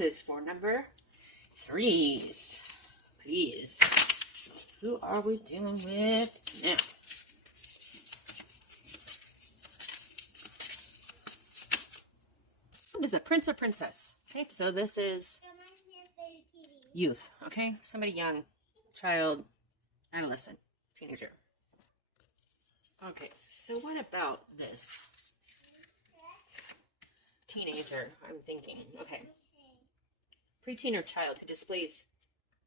passes for number 3s. Please. Who are we dealing with now? What is a prince or princess? Okay, so this is youth. Okay, somebody young, child, adolescent, teenager. Okay, so what about this? Teenager, I'm thinking. Okay. Preteen or child who displays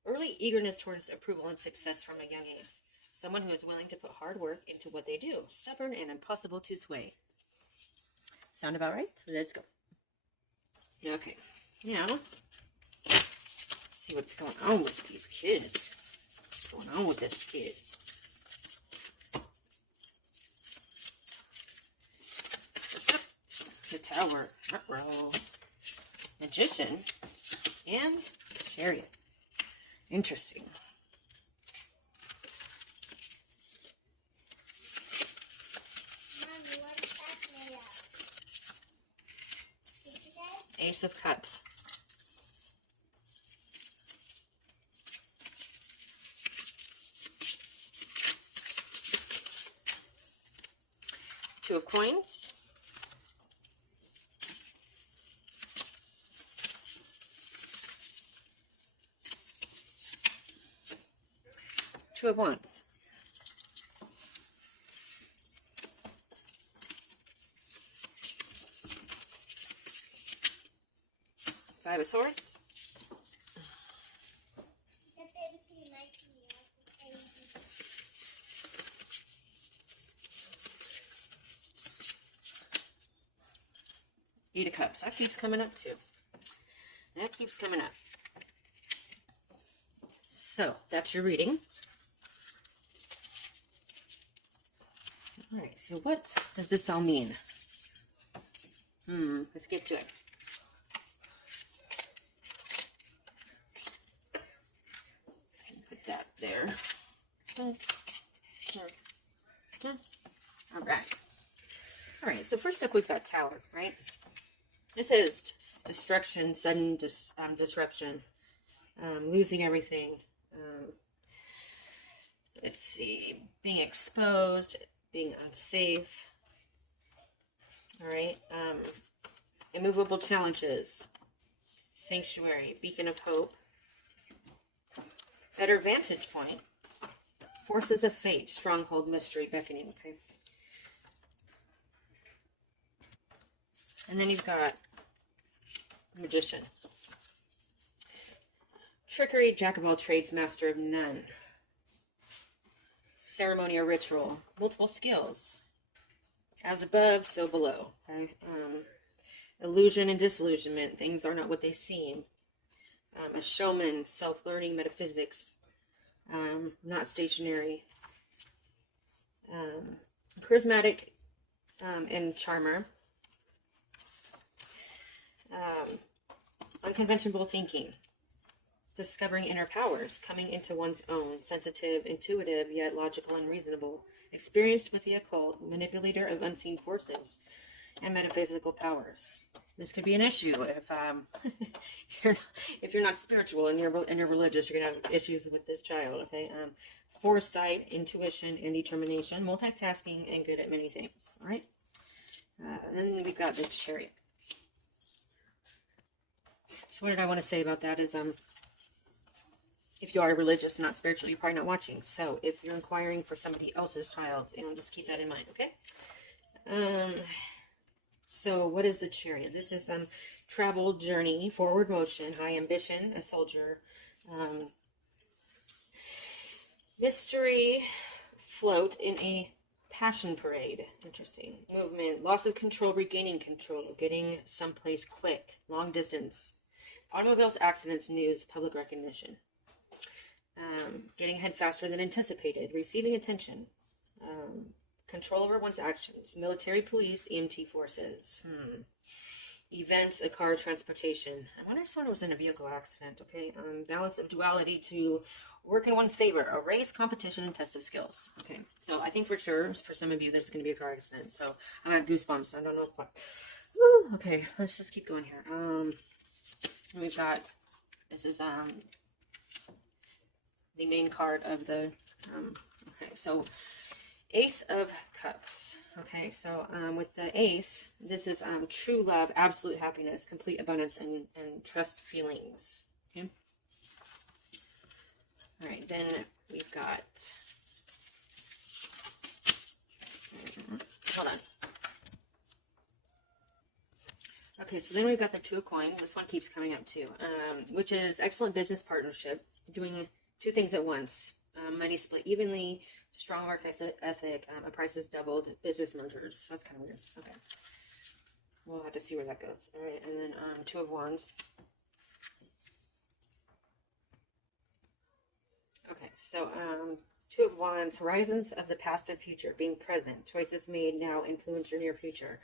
early eagerness towards approval and success from a young age. Someone who is willing to put hard work into what they do. Stubborn and impossible to sway. Sound about right? Let's go. Okay. Now, see what's going on with these kids. What's going on with this kid? The Tower, roll, Magician, and Chariot. Interesting. Mommy, what is that made of? Did you say? Ace of Cups. Two of Coins. Two of Wands. Five of Swords. Eight of Cups. That keeps coming up too. That keeps coming up. So, that's your reading. Alright, so what does this all mean? Let's get to it. Put that there. Alright. Alright, so first up we've got Tower, right? This is destruction, sudden disruption, losing everything. Let's see, being exposed, being unsafe. All right. Immovable challenges, sanctuary, beacon of hope, better vantage point, forces of fate, stronghold, mystery, beckoning. Okay. And then you've got Magician, trickery, jack of all trades, master of none. Ceremony or ritual, multiple skills. As above, so below. Okay? Illusion and disillusionment, things are not what they seem. A showman, self-learning, metaphysics, not stationary. Charismatic and charmer. Unconventional thinking. Discovering inner powers, coming into one's own, sensitive, intuitive, yet logical and reasonable, experienced with the occult, manipulator of unseen forces, and metaphysical powers. This could be an issue if if you're not spiritual and you're religious, you're gonna have issues with this child. Okay, foresight, intuition, and determination, multitasking, and good at many things. All right. Then we've got the Chariot. So what did I want to say about that is if you are religious and not spiritual, you're probably not watching. So if you're inquiring for somebody else's child, just keep that in mind, okay? So what is the Chariot? This is travel, journey, forward motion, high ambition, a soldier, mystery, float in a passion parade. Interesting. Movement, loss of control, regaining control, getting someplace quick, long distance, automobiles, accidents, news, public recognition. Getting ahead faster than anticipated, receiving attention, control over one's actions, military, police, EMT forces, events, a car, transportation. I wonder if someone was in a vehicle accident. Okay, balance of duality to work in one's favor, a race, competition, and test of skills. Okay, so I think for sure, for some of you, this is going to be a car accident. So I got goosebumps. I don't know what. Woo, okay, let's just keep going here. And we've got, this is the main card of the, okay, so Ace of Cups. Okay, so with the Ace, this is true love, absolute happiness, complete abundance, and trust feelings. Okay. All right, then we've got, hold on. Okay, so then we've got the Two of Coins. This one keeps coming up too, which is excellent business partnership, doing two things at once. Money split evenly, strong work ethic, a price is doubled, business mergers. So that's kind of weird. Okay. We'll have to see where that goes. All right, and then Two of Wands. Okay, so Two of Wands, horizons of the past and future, being present. Choices made now influence your near future.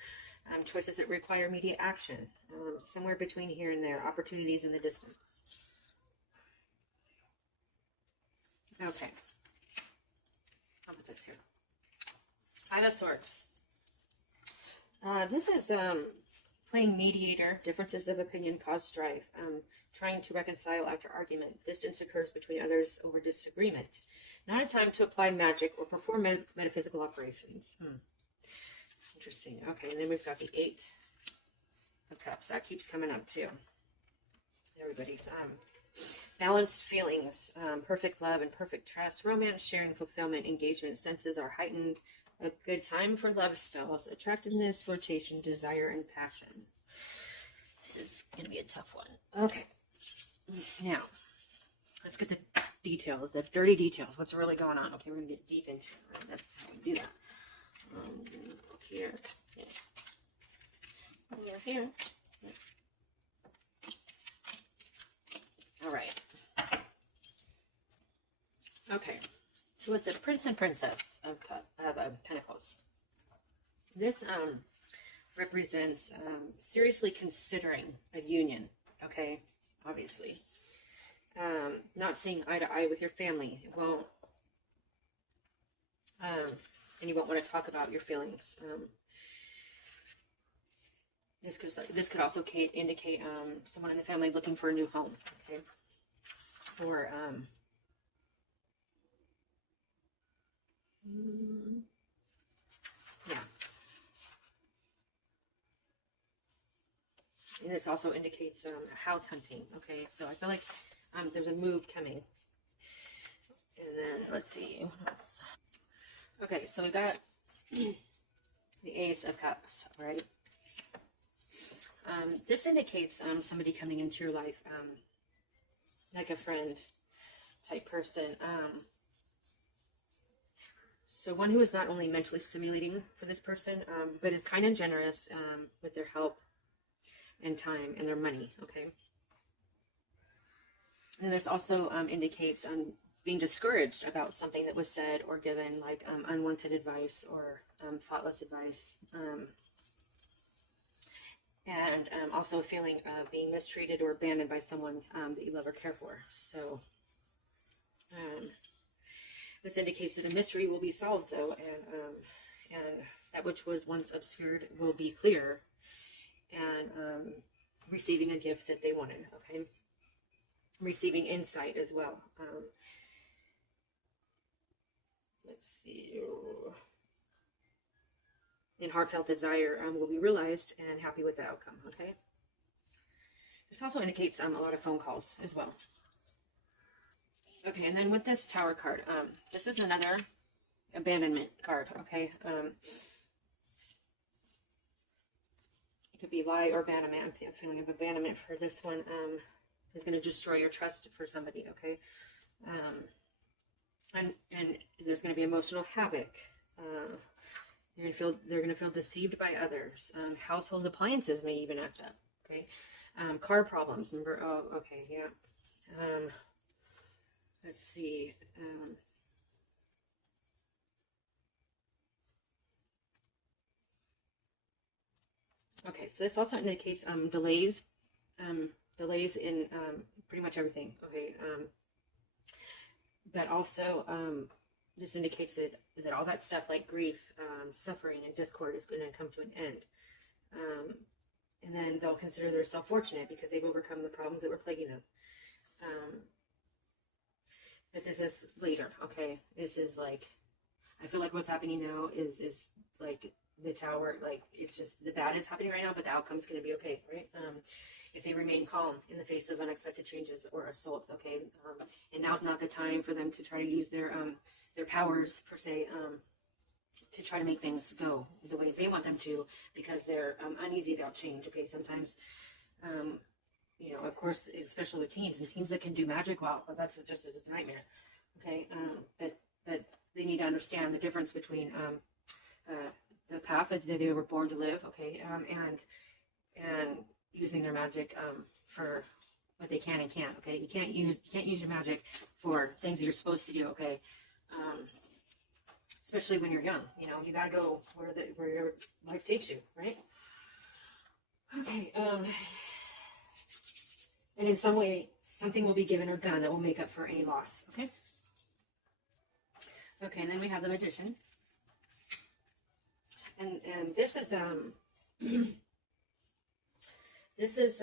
Choices that require immediate action. Somewhere between here and there. Opportunities in the distance. Okay. I'll put this here. Five of Swords. This is playing mediator. Differences of opinion cause strife. Trying to reconcile after argument. Distance occurs between others over disagreement. Not a time to apply magic or perform metaphysical operations. Interesting. Okay, and then we've got the Eight of Cups. That keeps coming up too. Everybody's balanced feelings, perfect love and perfect trust, romance, sharing, fulfillment, engagement, senses are heightened, a good time for love spells, attractiveness, flirtation, desire, and passion. This is going to be a tough one. Okay. Now, let's get the details, the dirty details. What's really going on? Okay, we're going to get deep into it. Right? That's how we do that. Here. Yeah. Here. Yeah. All right. Okay. So with the Prince and Princess of Pentacles, this represents seriously considering a union. Okay, obviously, not seeing eye to eye with your family. It won't. And you won't want to talk about your feelings. This could also indicate someone in the family looking for a new home, okay? Or yeah. And this also indicates house hunting, okay? So I feel like there's a move coming. And then let's see what else. Okay, so we got the Ace of Cups, right? This indicates somebody coming into your life, like a friend type person. So one who is not only mentally stimulating for this person, but is kind and generous with their help and time and their money, okay? And this also indicates being discouraged about something that was said or given, like unwanted advice or thoughtless advice. And also a feeling of being mistreated or abandoned by someone that you love or care for. So this indicates that a mystery will be solved, though, and that which was once obscured will be clear, and receiving a gift that they wanted, okay? Receiving insight as well. Let's see. And heartfelt desire will be realized and happy with the outcome, okay? This also indicates a lot of phone calls as well. Okay, and then with this Tower card, this is another abandonment card, okay? It could be lie or abandonment. I'm feeling of abandonment for this one. Is going to destroy your trust for somebody, okay? And there's going to be emotional havoc. They're going to feel deceived by others. Household appliances may even act up, okay? Car problems. Remember, oh, okay, yeah. Let's see. Okay, so this also indicates delays. Delays in pretty much everything, okay? But also, this indicates that all that stuff like grief, suffering, and discord is going to come to an end. and then they'll consider themselves fortunate because they've overcome the problems that were plaguing them. But this is later, okay? This is like, I feel like what's happening now is like the tower, like it's just the bad is happening right now, but the outcome's going to be okay, right? If they remain calm in the face of unexpected changes or assaults, okay? And now's not the time for them to try to use their powers per se, to try to make things go the way they want them to, because they're uneasy about change, okay? Sometimes, you know, of course, especially with teens and teens that can do magic, well, that's just a nightmare, okay? But they need to understand the difference between the path that they were born to live, okay, and using their magic for what they can and can't, okay? You can't use your magic for things that you're supposed to do, okay? Especially when you're young, you know, you gotta go where your life takes you, right? Okay, and in some way, something will be given or done that will make up for any loss, okay? Okay, and then we have the Magician. And this is, this is,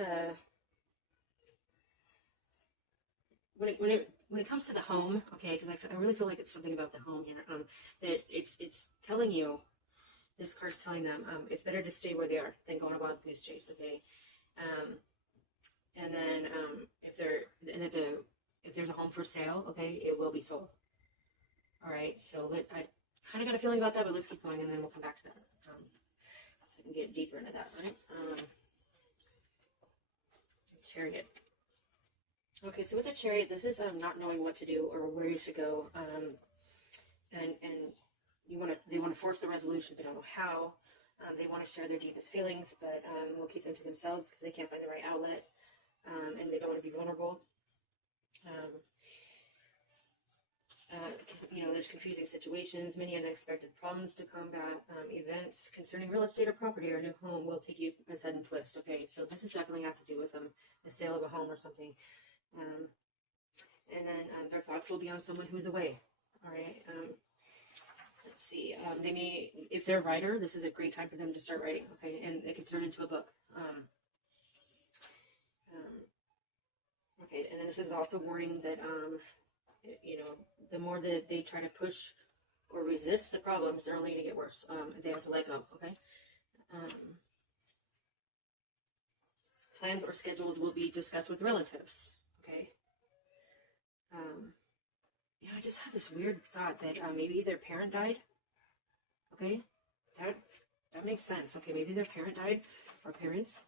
when it comes to the home, okay, because I really feel like it's something about the home here, that it's telling you, this card's telling them, it's better to stay where they are than go on a wild goose chase, okay? And then, if there's a home for sale, okay, it will be sold. All right, so I kind of got a feeling about that, but let's keep going, and then we'll come back to that. So I can get deeper into that, right? Chariot. Okay, so with a Chariot, this is not knowing what to do or where you should go, and they want to force the resolution, but don't know how. They want to share their deepest feelings, but will keep them to themselves because they can't find the right outlet, and they don't want to be vulnerable. You know, there's confusing situations, many unexpected problems to combat. Events concerning real estate or property or a new home will take you a sudden twist. Okay, so this is definitely has to do with the sale of a home or something. And then their thoughts will be on someone who's away. All right. Let's see. They may, if they're a writer, this is a great time for them to start writing. Okay, and it can turn into a book. Okay, and then this is also warning that you know, the more that they try to push or resist the problems, they're only going to get worse. They have to let go, okay? Plans or schedules will be discussed with relatives, okay? Yeah, I just had this weird thought that maybe their parent died, okay? That makes sense, okay? Maybe their parent died, or parents,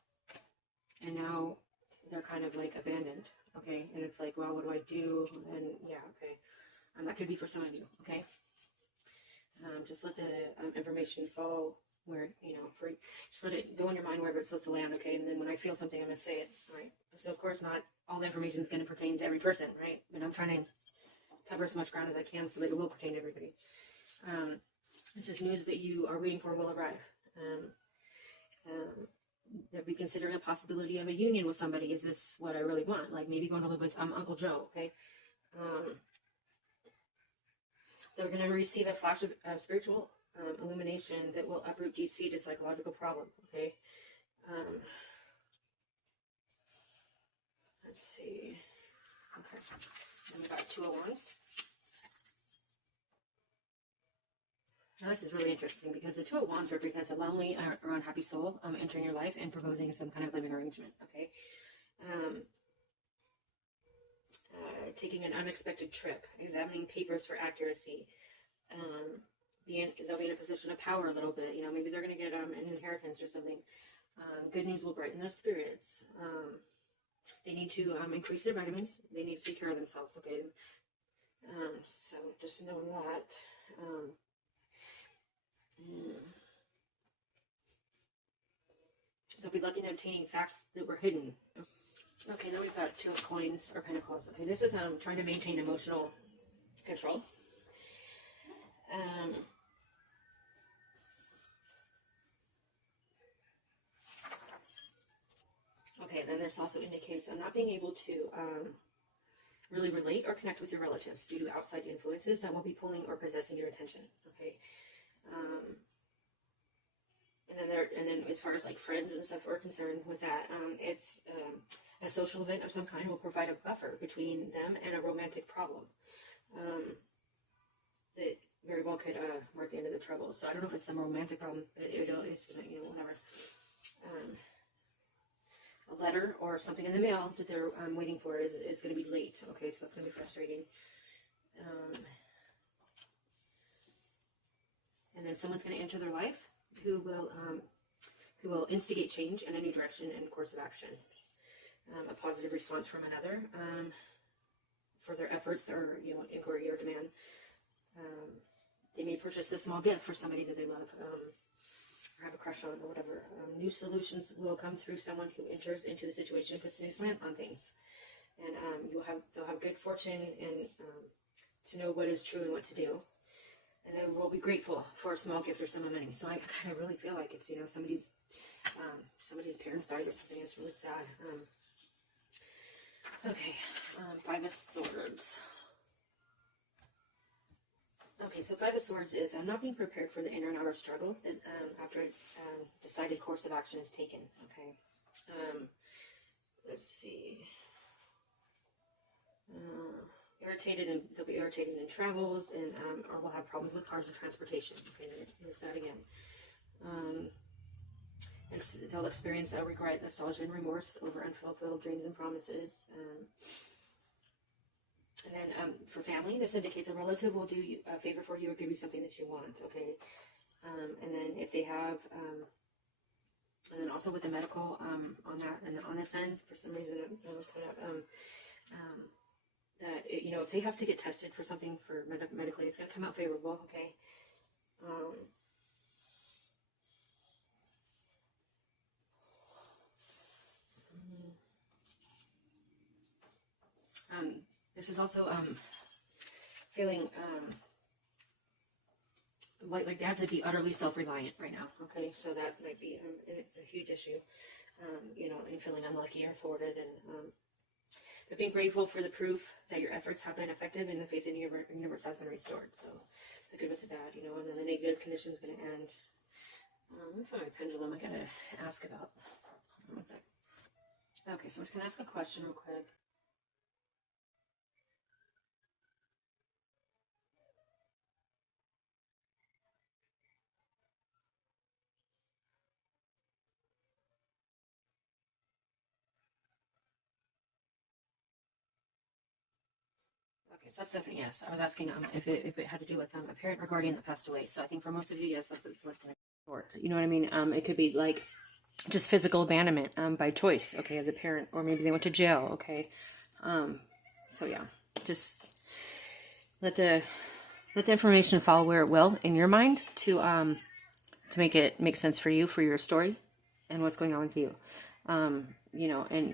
and now they're kind of like abandoned. Okay, and it's like, well, what do I do? And yeah, okay, that could be for some of you. Okay, just let the information fall where, you know, just let it go in your mind wherever it's supposed to land. Okay, and then when I feel something, I'm gonna say it. All right. So of course, not all the information is going to pertain to every person, right? But I'm trying to cover as much ground as I can so that it will pertain to everybody. This is news that you are waiting for will arrive. That we consider a possibility of a union with somebody. Is this what I really want? Like maybe going to live with Uncle Joe, okay? They're going to receive a flash of spiritual illumination that will uproot deep-seated psychological problem, okay? Let's see. Okay. Then we got 2 of Wands. Now this is really interesting because the 2 of Wands represents a lonely or unhappy soul entering your life and proposing some kind of living arrangement, okay? Taking an unexpected trip, examining papers for accuracy. They'll be in a position of power a little bit, you know, maybe they're going to get an inheritance or something. Good news will brighten their spirits. They need to increase their vitamins. They need to take care of themselves, okay? So just know that. They'll be lucky in obtaining facts that were hidden. Okay, now we've got 2 of Coins or Pentacles. Okay, this is trying to maintain emotional control. Okay, then this also indicates not being able to really relate or connect with your relatives due to outside influences that will be pulling or possessing your attention. Okay. And then as far as like friends and stuff are concerned with that, it's a social event of some kind will provide a buffer between them and a romantic problem that very well could mark the end of the trouble. So I don't know if it's some romantic problem. It's whatever. A letter or something in the mail that they're waiting for is going to be late. Okay, so that's going to be frustrating. And then someone's going to enter their life who will instigate change in a new direction and course of action. A positive response from another for their efforts or inquiry or demand. They may purchase a small gift for somebody that they love or have a crush on or whatever. New solutions will come through someone who enters into the situation and puts a new slant on things. And they'll have good fortune and to know what is true and what to do. And they will be grateful for a small gift or sum of money. So I kind of really feel like it's, somebody's parents died or something. It's really sad. Okay, 5 of Swords. Okay, so 5 of Swords is not being prepared for the inner and outer struggle that after a decided course of action is taken. Okay, let's see. They'll be irritated in travels and or will have problems with cars or transportation. Okay, there's that again. They'll experience regret, nostalgia, and remorse over unfulfilled dreams and promises. And then for family, this indicates a relative will do you a favor for you or give you something that you want. Okay, and then if they have, and then also with the medical on that and on this end, for some reason, that if they have to get tested for something for medically, it's going to come out favorable. Okay. This is also feeling like they have to be utterly self-reliant right now. Okay, so that might be a huge issue. And feeling unlucky or thwarted, and but being grateful for the proof that your efforts have been effective and the faith in the universe has been restored. So the good with the bad, and then the negative condition is going to end. Let me find my pendulum. I gotta ask about. One sec. Okay, so I'm just gonna ask a question real quick. Okay, so that's definitely yes. I was asking if it had to do with a parent or guardian that passed away. So I think for most of you, yes, that's what's going to. You know what I mean? It could be like just physical abandonment by choice. Okay, of the parent, or maybe they went to jail. Okay, so yeah, just let the information fall where it will in your mind to make it make sense for you, for your story, and what's going on with you. And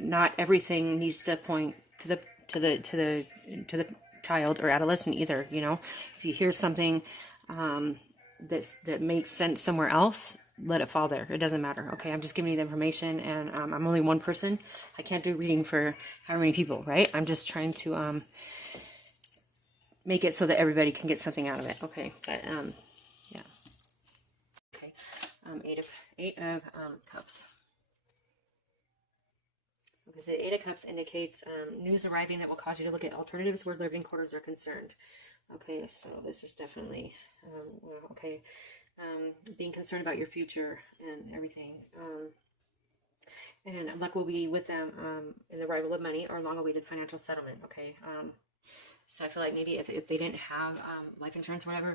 not everything needs to point to the child or adolescent either. If you hear something that makes sense somewhere else, let it fall there. It doesn't matter. Okay, I'm just giving you the information, and I'm only one person. I can't do reading for how many people, right? I'm just trying to make it so that everybody can get something out of it. Okay, but yeah. Okay, 8 of Cups. Because the 8 of Cups indicates news arriving that will cause you to look at alternatives where living quarters are concerned. Okay, so this is definitely, okay, being concerned about your future and everything. And luck will be with them in the arrival of money or long-awaited financial settlement. Okay, so I feel like maybe if they didn't have life insurance or whatever,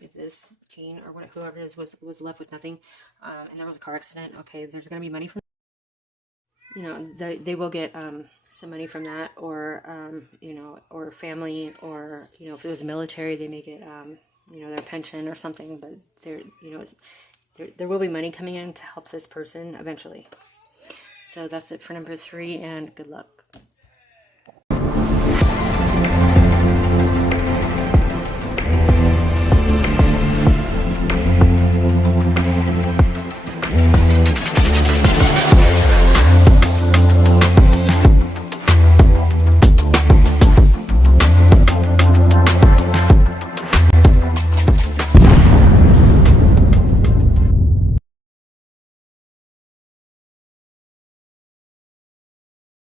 if this teen or whoever it is was left with nothing, and there was a car accident, okay, there's going to be money from. They will get some money from that, or or family, or if it was military, they may get their pension or something. But there will be money coming in to help this person eventually. So that's it for number 3, and good luck.